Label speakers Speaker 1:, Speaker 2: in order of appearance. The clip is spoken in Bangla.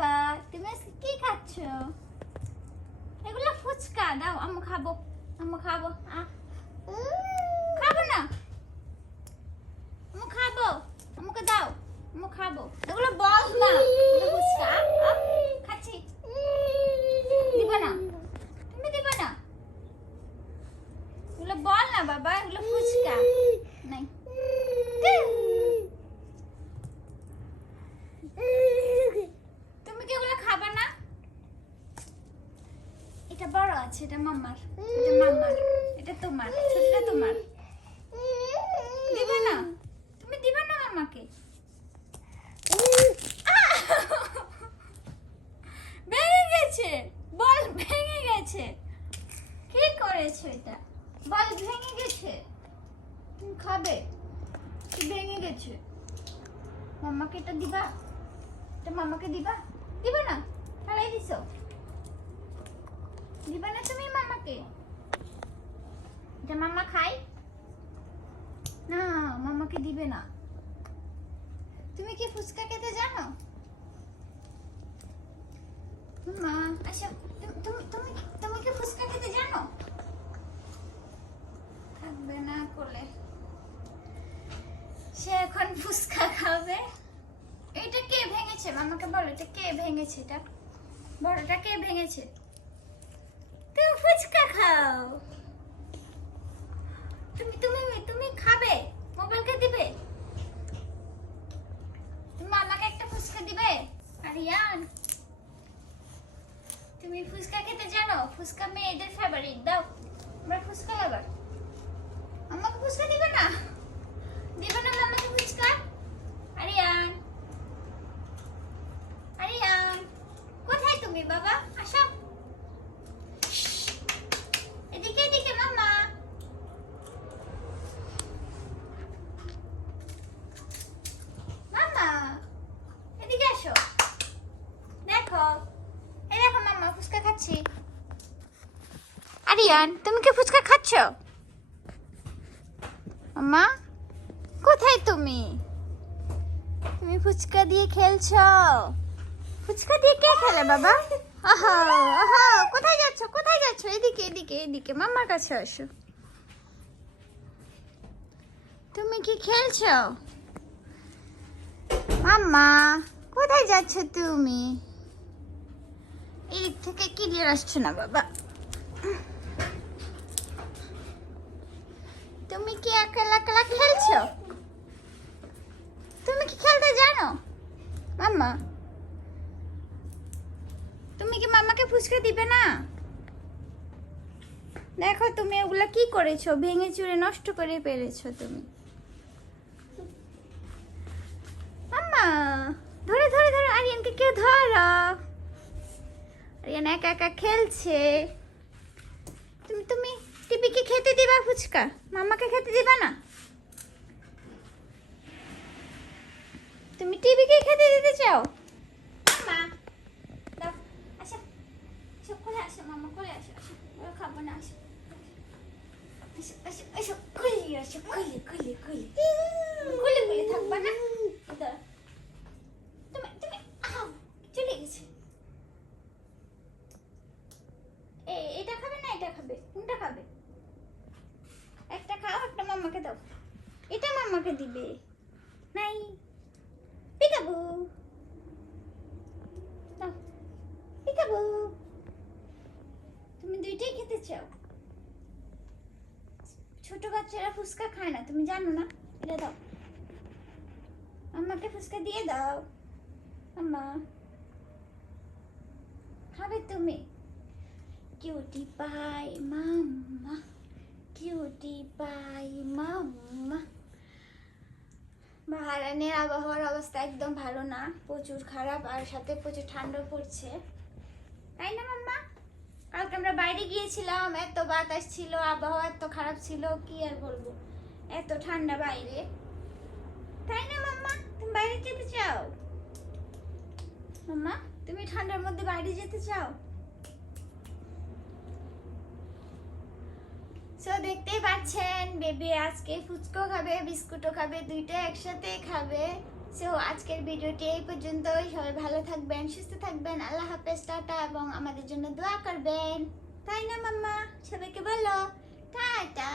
Speaker 1: বাবা তুমি কি খাচ্ছ? এগুলো ফুচকা, দাও আমি খাব আমি খাব খাব না। আমি খাব আমাকে দাও আমি খাব। বল না খাচ্ছি। দিবা না। তুমি দিবা না। এগুলো বল না বাবা, এগুলো ফুচকা নাই তুমি কি এগুলো খাবা না এটা বড় আছে, এটা মাম্মার। এটা মাম্মার। এটা তোমার, ছোটটা তোমার। দিবা না। তুমি দিবা না মাম্মাকে। আহ! ভেঙে গেছে। বল ভেঙে গেছে। কি করেছ এটা? বল ভেঙে গেছে। তুমি খাবে। কি ভেঙে গেছে। মামাকে এটা দিবা? এটা মামাকে দিবা? দিবা না। ফেলাই দিছো। দিবা না তুমি মামাকে? এটা মামা খাই না, মামাকে দিবে না। তুমি কি ফুচকা খেতে জানো? আচ্ছা তুমি তুমি তুমি কি ফুচকা খেতে জানো? থাকবে না কোলে। সে এখন ফুচকা খাবে। এটা কে ভেঙেছে? মামাকে বলো, এটা কে ভেঙেছে? এটা বড়টা কে ভেঙেছে? তুমি ফুচকা খাও। তুমি তুমি তুমি খাবে? দিবে? একটা ফুচকা দিবে? আরিয়ান, তুমি ফুচকা খেতে জানো? ফুচকা মেয়েদের ফেভারিট দাও। আমরা ফুচকা লাভার আমাকে ফুচকা দিবে না? দিবে না মামাকে ফুচকা? আরিয়ান আরিয়ান, কোথায় তুমি বাবা আসো এদিকে এদিকে মামা মামা এদিকে আসো দেখো এই দেখো মামা ফুচকা খাচ্ছি। আরিয়ান তুমি কি ফুচকা খাচ্ছ? মামা কোথায় তুমি? তুমি ফুচকা দিয়ে খেলছো? ফুচকা দিয়ে কে খেলে বাবা? আহা আহা, কোথায় যাচ্ছ কোথায় যাচ্ছ? এদিকে এদিকে এদিকে মামার কাছে আসো। তুমি কি খেলছো? মাম্মা, কোথায় যাচ্ছ তুমি? থেকে ক্লিয়ার আসছো না, বাবা? তুমি কি একলা একলা খেলছো? তুমি কি খেলতে জানো? মাম্মা, তুমি কি মামাকে ফুচকা দিবে না? দেখো তুমি ওগুলা কি করেছ? ভেঙে চুরে নষ্ট করে পেরেছ তুমি। আরিয়ান একা একা খেলছে। তুমি তুমি টিপিকে খেতে দিবা ফুচকা? মামাকে খেতে দিবা না? তুমি টিভিকে খেতে দিতে চাও? মা, দাও, আসো আসো মামা কোলে আসো খাব না আসো আসো আসো আসো, কোলে আসো, কোলে কোলে কোলে। কোলে কোলে থাকবা না দাঁড়াও। তুমি তুমি আউ, চলে গেছে এ এটা খাবে না এটা খাবে কোনটা খাবে একটা খাও একটা মামাকে দাও মামাকে দিবে। নাই। পিকাবু। পিকাবু। তুমি দুইটাই খেতে চাও? ছোট বাচ্চারা ফুচকা খায় না, তুমি জানো না? এটা দাও। আমাকে ফুচকা দিয়ে দাও। আম্মা। খাবে তুমি। কিউটি পাই মাম্মা, কিউটি পাই মাম্মা। বাহারানের আবহাওয়ার অবস্থা একদম ভালো না। প্রচুর খারাপ আর সাথে প্রচুর ঠান্ডা পড়ছে। তাই না, মাম্মা? কালকে আমরা বাইরে গিয়েছিলাম, এত বাতাস ছিল, আবহাওয়া এত খারাপ ছিল, কি আর বলব? এত ঠান্ডা বাইরে। তাই না, মাম্মা? তুমি বাইরে যেতে চাও? মাম্মা, তুমি ঠান্ডার মধ্যে বাইরে যেতে চাও? সো দেখতেই পাচ্ছেন, বেবি আজকে ফুচকো খাবে, বিস্কুটও খাবে দুইটা একসাথেই খাবে। সো আজকের ভিডিওটি এই পর্যন্তই। সবাই ভালো থাকবেন, সুস্থ থাকবেন। আল্লাহ হাফেজ, টাটা, এবং আমাদের জন্য দোয়া করবেন। তাই না, মাম্মা? সবাইকে বলো, টাটা।